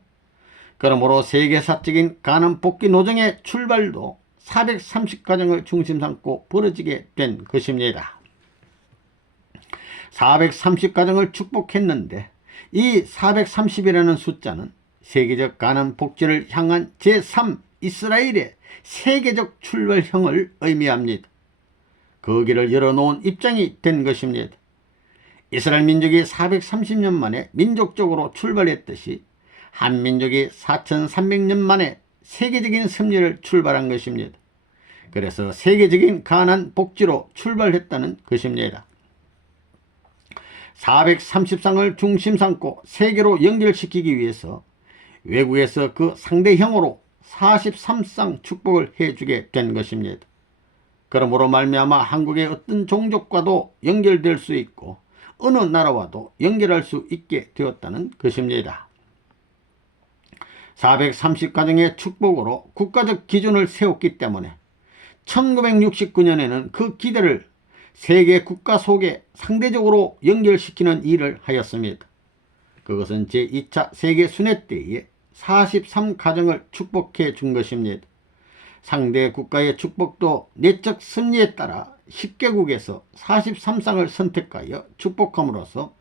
그러므로 세계사적인 가나안 복귀 노정의 출발도 430가정을 중심 삼고 벌어지게 된 것입니다. 430가정을 축복했는데 이 430이라는 숫자는 세계적 가나안 복지를 향한 제3 이스라엘의 세계적 출발형을 의미합니다. 그 길을 열어놓은 입장이 된 것입니다. 이스라엘 민족이 430년 만에 민족적으로 출발했듯이 한민족이 4300년 만에 세계적인 섭리를 출발한 것입니다. 그래서 세계적인 가나안 복지로 출발했다는 것입니다. 430쌍을 중심 삼고 세계로 연결시키기 위해서 외국에서 그 상대형으로 43쌍 축복을 해주게 된 것입니다. 그러므로 말미암아 한국의 어떤 종족과도 연결될 수 있고 어느 나라와도 연결할 수 있게 되었다는 것입니다. 430가정의 축복으로 국가적 기준을 세웠기 때문에 1969년에는 그 기대를 세계 국가 속에 상대적으로 연결시키는 일을 하였습니다. 그것은 제2차 세계순회 때에 43가정을 축복해 준 것입니다. 상대 국가의 축복도 내적 섭리에 따라 10개국에서 43쌍을 선택하여 축복함으로써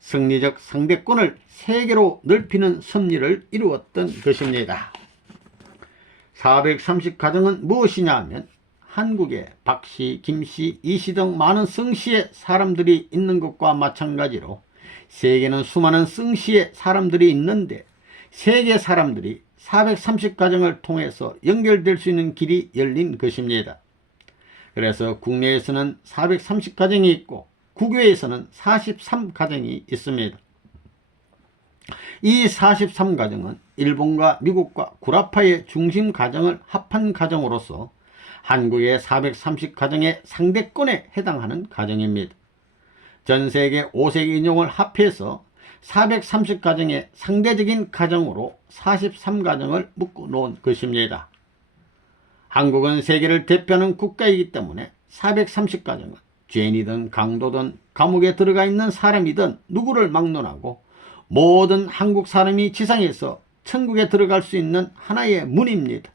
승리적 상대권을 세계로 넓히는 섭리를 이루었던 것입니다. 430가정은 무엇이냐 하면 한국에 박씨, 김씨, 이씨 등 많은 성씨의 사람들이 있는 것과 마찬가지로 세계는 수많은 성씨의 사람들이 있는데 세계 사람들이 430가정을 통해서 연결될 수 있는 길이 열린 것입니다. 그래서 국내에서는 430가정이 있고 국외에서는 43가정이 있습니다. 이 43가정은 일본과 미국과 구라파의 중심 가정을 합한 가정으로서 한국의 430가정의 상대권에 해당하는 가정입니다. 전세계 5세계 인종을 합해서 430가정의 상대적인 가정으로 43가정을 묶어 놓은 것입니다. 한국은 세계를 대표하는 국가이기 때문에 430가정은 죄인이든 강도든 감옥에 들어가 있는 사람이든 누구를 막론하고 모든 한국 사람이 지상에서 천국에 들어갈 수 있는 하나의 문입니다.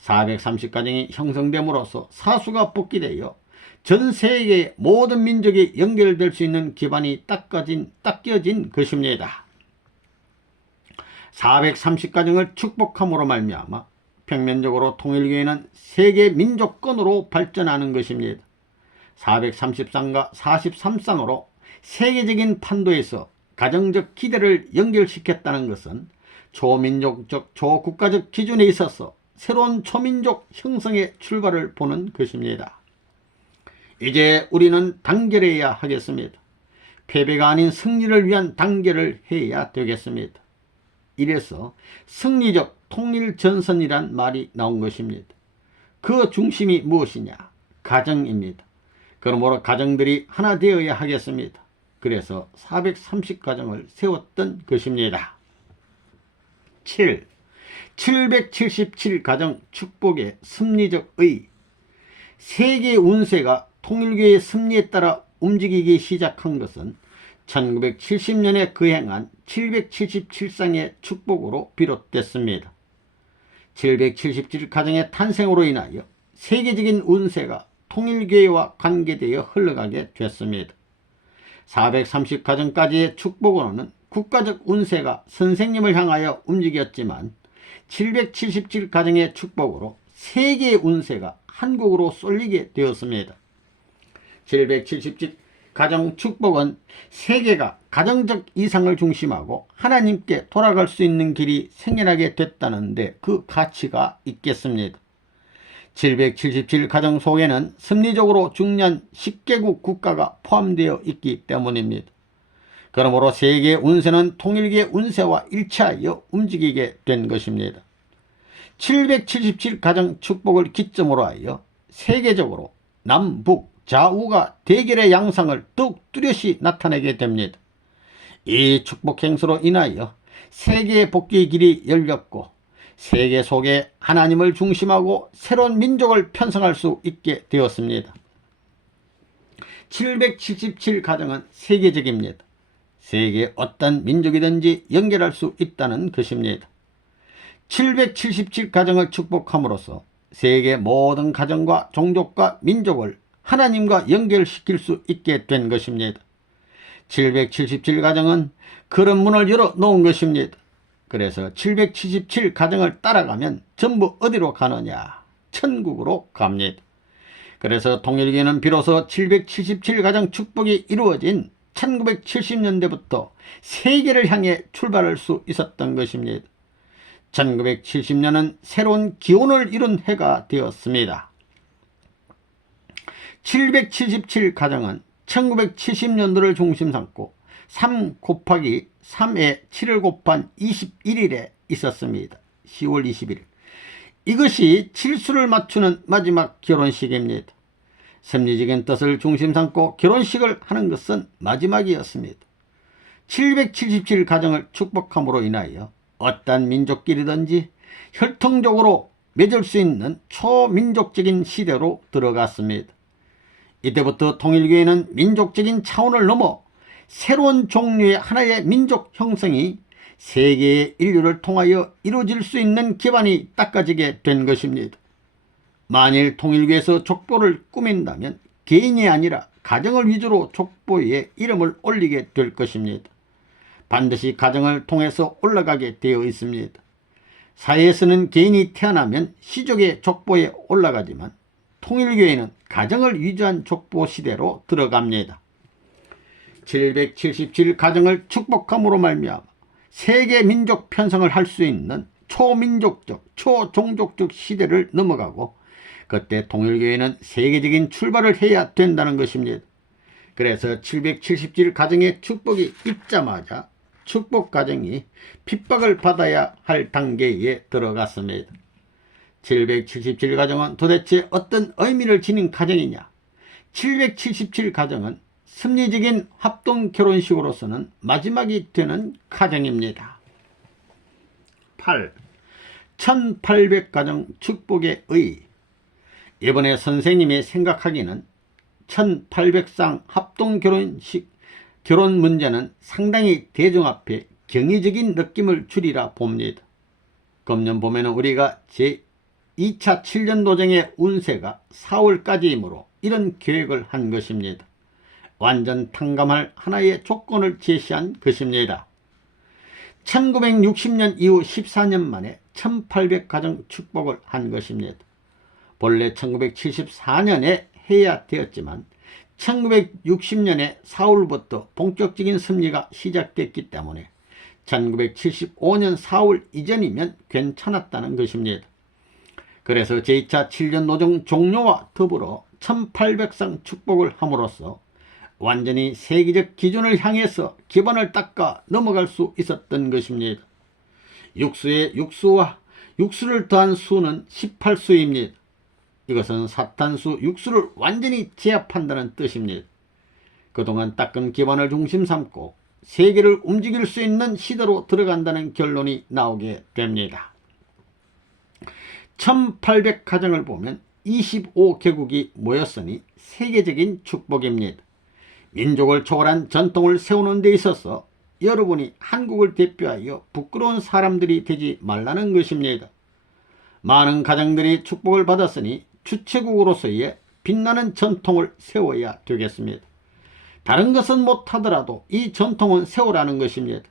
430가정이 형성됨으로써 사수가 복귀되어 전 세계의 모든 민족이 연결될 수 있는 기반이 닦여진 것입니다. 430가정을 축복함으로 말미암아 평면적으로 통일교회는 세계 민족권으로 발전하는 것입니다. 430쌍과 43쌍으로 세계적인 판도에서 가정적 기대를 연결시켰다는 것은 초민족적 초국가적 기준에 있어서 새로운 초민족 형성의 출발을 보는 것입니다. 이제 우리는 단결해야 하겠습니다. 패배가 아닌 승리를 위한 단결을 해야 되겠습니다. 이래서 승리적 통일전선이란 말이 나온 것입니다. 그 중심이 무엇이냐? 가정입니다. 그러므로 가정들이 하나 되어야 하겠습니다. 그래서 430가정을 세웠던 것입니다. 777가정 축복의 섭리적 의. 세계 운세가 통일교의 섭리에 따라 움직이기 시작한 것은 1970년에 거행한 777쌍의 축복으로 비롯됐습니다. 777가정의 탄생으로 인하여 세계적인 운세가 통일교회와 관계되어 흘러가게 됐습니다. 430가정까지의 축복으로는 국가적 운세가 선생님을 향하여 움직였지만 777가정의 축복으로 세계의 운세가 한국으로 쏠리게 되었습니다. 777가정 축복은 세계가 가정적 이상을 중심하고 하나님께 돌아갈 수 있는 길이 생겨나게 됐다는데 그 가치가 있겠습니다. 777가정 속에는 섭리적으로 중요한 10개국 국가가 포함되어 있기 때문입니다. 그러므로 세계의 운세는 통일교의 운세와 일치하여 움직이게 된 것입니다. 777가정 축복을 기점으로 하여 세계적으로 남북 좌우가 대결의 양상을 더욱 뚜렷이 나타내게 됩니다. 이 축복 행사로 인하여 세계의 복귀의 길이 열렸고 세계 속에 하나님을 중심하고 새로운 민족을 편성할 수 있게 되었습니다. 777가정은 세계적입니다. 세계 어떤 민족이든지 연결할 수 있다는 것입니다. 777가정을 축복함으로써 세계 모든 가정과 종족과 민족을 하나님과 연결시킬 수 있게 된 것입니다. 777가정은 그런 문을 열어 놓은 것입니다. 그래서 777가정을 따라가면 전부 어디로 가느냐? 천국으로 갑니다. 그래서 통일교회는 비로소 777가정 축복이 이루어진 1970년대부터 세계를 향해 출발할 수 있었던 것입니다. 1970년은 새로운 기원을 이룬 해가 되었습니다. 777가정은 1970년도를 중심 삼고 3 곱하기 3에 7을 곱한 21일에 있었습니다. 10월 21일. 이것이 칠수를 맞추는 마지막 결혼식입니다. 섭리적인 뜻을 중심 삼고 결혼식을 하는 것은 마지막이었습니다. 777가정을 축복함으로 인하여 어떤 민족끼리든지 혈통적으로 맺을 수 있는 초민족적인 시대로 들어갔습니다. 이때부터 통일교회는 민족적인 차원을 넘어 새로운 종류의 하나의 민족 형성이 세계의 인류를 통하여 이루어질 수 있는 기반이 닦아지게 된 것입니다. 만일 통일교에서 족보를 꾸민다면 개인이 아니라 가정을 위주로 족보에 이름을 올리게 될 것입니다. 반드시 가정을 통해서 올라가게 되어 있습니다. 사회에서는 개인이 태어나면 시족의 족보에 올라가지만 통일교회는 가정을 위주한 족보 시대로 들어갑니다. 777가정을 축복함으로 말미암아 세계 민족 편성을 할 수 있는 초민족적, 초종족적 시대를 넘어가고 그때 통일교회는 세계적인 출발을 해야 된다는 것입니다. 그래서 777가정의 축복이 있자마자 축복가정이 핍박을 받아야 할 단계에 들어갔습니다. 777가정은 도대체 어떤 의미를 지닌 가정이냐? 777가정은 섭리적인 합동 결혼식으로서는 마지막이 되는 가정입니다. 8. 1800가정 축복의 의. 이번에 선생님이 생각하기는 1800쌍 합동 결혼식 결혼 문제는 상당히 대중 앞에 경이적인 느낌을 주리라 봅니다. 금년 봄에는 우리가 제2차 7년 도정의 운세가 4월까지이므로 이런 계획을 한 것입니다. 완전 탕감할 하나의 조건을 제시한 것입니다. 1960년 이후 14년 만에 1800가정 축복을 한 것입니다. 본래 1974년에 해야 되었지만 1960년에 4월부터 본격적인 섭리가 시작됐기 때문에 1975년 4월 이전이면 괜찮았다는 것입니다. 그래서 제2차 7년 노정 종료와 더불어 1800상 축복을 함으로써 완전히 세계적 기준을 향해서 기반을 닦아 넘어갈 수 있었던 것입니다. 육수에 육수와 육수를 더한 수는 18수입니다. 이것은 사탄수 육수를 완전히 제압한다는 뜻입니다. 그동안 닦은 기반을 중심 삼고 세계를 움직일 수 있는 시대로 들어간다는 결론이 나오게 됩니다. 1800가정을 보면 25개국이 모였으니 세계적인 축복입니다. 민족을 초월한 전통을 세우는 데 있어서 여러분이 한국을 대표하여 부끄러운 사람들이 되지 말라는 것입니다. 많은 가정들이 축복을 받았으니 주체국으로서의 빛나는 전통을 세워야 되겠습니다. 다른 것은 못하더라도 이 전통은 세우라는 것입니다.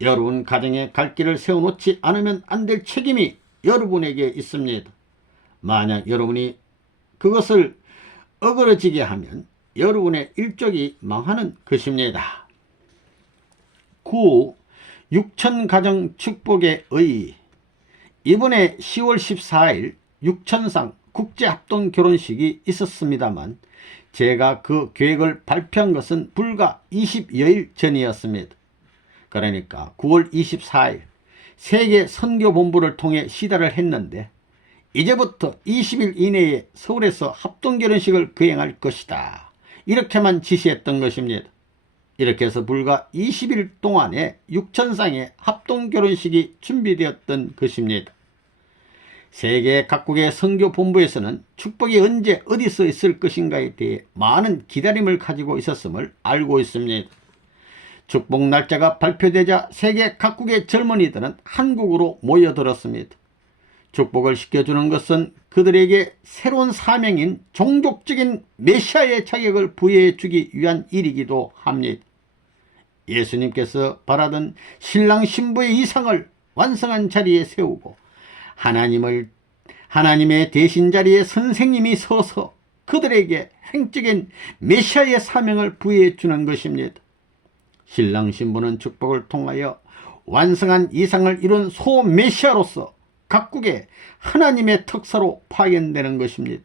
여러분 가정에 갈 길을 세워놓지 않으면 안 될 책임이 여러분에게 있습니다. 만약 여러분이 그것을 어그러지게 하면 여러분의 일족이 망하는 것입니다. 9. 육천가정 축복의 의. 이번에 10월 14일 육천상 국제합동결혼식이 있었습니다만 제가 그 계획을 발표한 것은 불과 20여일 전이었습니다. 그러니까 9월 24일 세계 선교본부를 통해 시달을 했는데 이제부터 20일 이내에 서울에서 합동결혼식을 거행할 것이다. 이렇게만 지시했던 것입니다. 이렇게 해서 불과 20일 동안에 육천상의 합동결혼식이 준비되었던 것입니다. 세계 각국의 선교본부에서는 축복이 언제 어디서 있을 것인가에 대해 많은 기다림을 가지고 있었음을 알고 있습니다. 축복 날짜가 발표되자 세계 각국의 젊은이들은 한국으로 모여들었습니다. 축복을 시켜주는 것은 그들에게 새로운 사명인 종족적인 메시아의 자격을 부여해 주기 위한 일이기도 합니다. 예수님께서 바라던 신랑 신부의 이상을 완성한 자리에 세우고 하나님의 대신 자리에 선생님이 서서 그들에게 행적인 메시아의 사명을 부여해 주는 것입니다. 신랑 신부는 축복을 통하여 완성한 이상을 이룬 소메시아로서 각국의 하나님의 특사로 파견되는 것입니다.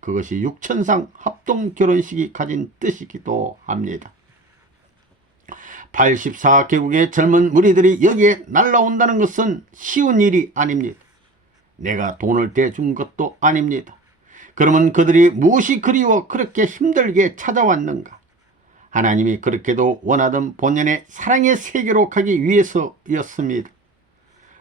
그것이 육천상 합동결혼식이 가진 뜻이기도 합니다. 84개국의 젊은 무리들이 여기에 날라온다는 것은 쉬운 일이 아닙니다. 내가 돈을 대준 것도 아닙니다. 그러면 그들이 무엇이 그리워 그렇게 힘들게 찾아왔는가? 하나님이 그렇게도 원하던 본연의 사랑의 세계로 가기 위해서였습니다.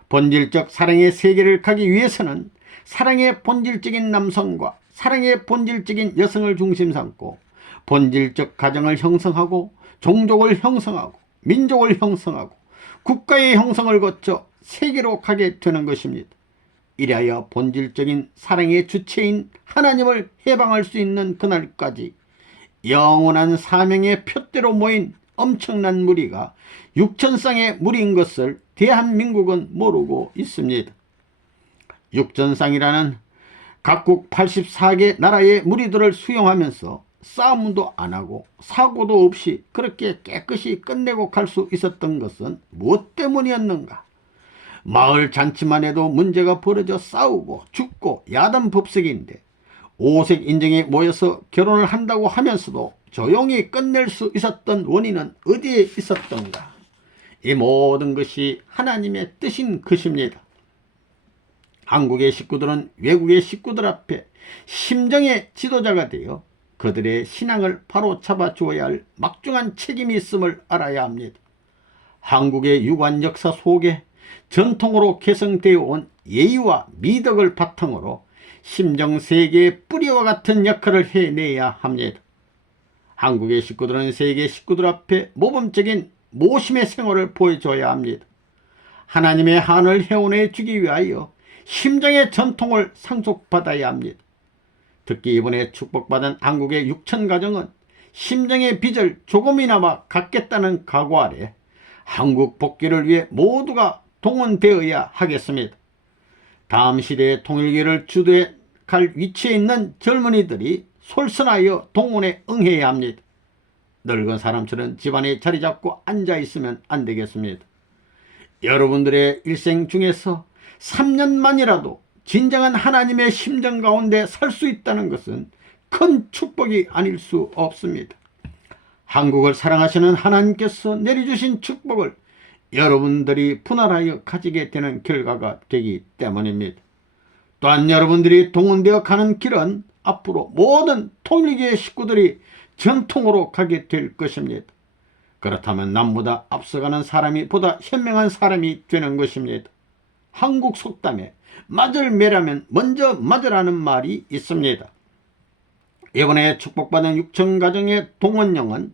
본질적 사랑의 세계를 가기 위해서는 사랑의 본질적인 남성과 사랑의 본질적인 여성을 중심 삼고 본질적 가정을 형성하고 종족을 형성하고 민족을 형성하고 국가의 형성을 거쳐 세계로 가게 되는 것입니다. 이래야 본질적인 사랑의 주체인 하나님을 해방할 수 있는 그날까지 영원한 사명의 표대로 모인 엄청난 무리가 육천상의 무리인 것을 대한민국은 모르고 있습니다. 육천상이라는 각국 84개 나라의 무리들을 수용하면서 싸움도 안 하고 사고도 없이 그렇게 깨끗이 끝내고 갈 수 있었던 것은 무엇 때문이었는가? 마을 잔치만 해도 문제가 벌어져 싸우고 죽고 야단 법석인데 오색 인정에 모여서 결혼을 한다고 하면서도 조용히 끝낼 수 있었던 원인은 어디에 있었던가? 이 모든 것이 하나님의 뜻인 것입니다. 한국의 식구들은 외국의 식구들 앞에 심정의 지도자가 되어 그들의 신앙을 바로 잡아주어야 할 막중한 책임이 있음을 알아야 합니다. 한국의 유관 역사 속에 전통으로 개성되어 온 예의와 미덕을 바탕으로 심정세계의 뿌리와 같은 역할을 해내야 합니다. 한국의 식구들은 세계 식구들 앞에 모범적인 모심의 생활을 보여줘야 합니다. 하나님의 한을 회원해 주기 위하여 심정의 전통을 상속받아야 합니다. 특히 이번에 축복받은 한국의 육천가정은 심정의 빚을 조금이나마 갚겠다는 각오 아래 한국 복귀를 위해 모두가 동원되어야 하겠습니다. 다음 시대의 통일기를 주도해 갈 위치에 있는 젊은이들이 솔선하여 동원에 응해야 합니다. 늙은 사람처럼 집안에 자리 잡고 앉아있으면 안 되겠습니다. 여러분들의 일생 중에서 3년만이라도 진정한 하나님의 심정 가운데 살 수 있다는 것은 큰 축복이 아닐 수 없습니다. 한국을 사랑하시는 하나님께서 내려주신 축복을 여러분들이 분할하여 가지게 되는 결과가 되기 때문입니다. 또한 여러분들이 동원되어 가는 길은 앞으로 모든 통일교의 식구들이 전통으로 가게 될 것입니다. 그렇다면 남보다 앞서가는 사람이 보다 현명한 사람이 되는 것입니다. 한국 속담에 맞을 매라면 먼저 맞으라는 말이 있습니다. 이번에 축복받은 육천가정의 동원령은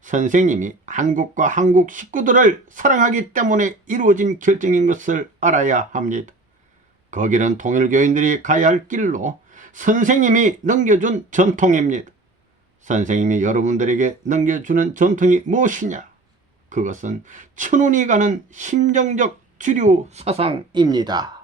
선생님이 한국과 한국 식구들을 사랑하기 때문에 이루어진 결정인 것을 알아야 합니다. 거기는 통일교인들이 가야 할 길로 선생님이 넘겨준 전통입니다. 선생님이 여러분들에게 넘겨주는 전통이 무엇이냐? 그것은 천운이 가는 심정적 주류 사상입니다.